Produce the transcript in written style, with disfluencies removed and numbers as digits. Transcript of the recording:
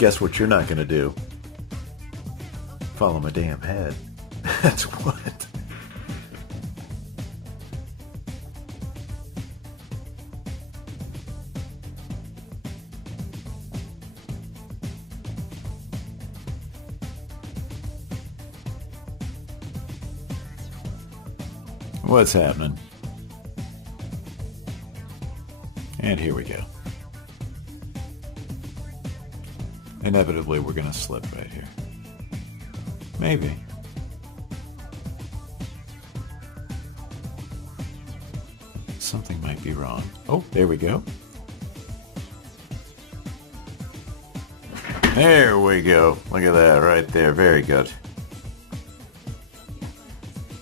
Guess what you're not going to do? Follow my damn head. That's what. What's happening? And here we go. Inevitably, we're going to slip right here. Maybe. Something might be wrong. Oh, there we go. There we go. Look at that right there. Very good.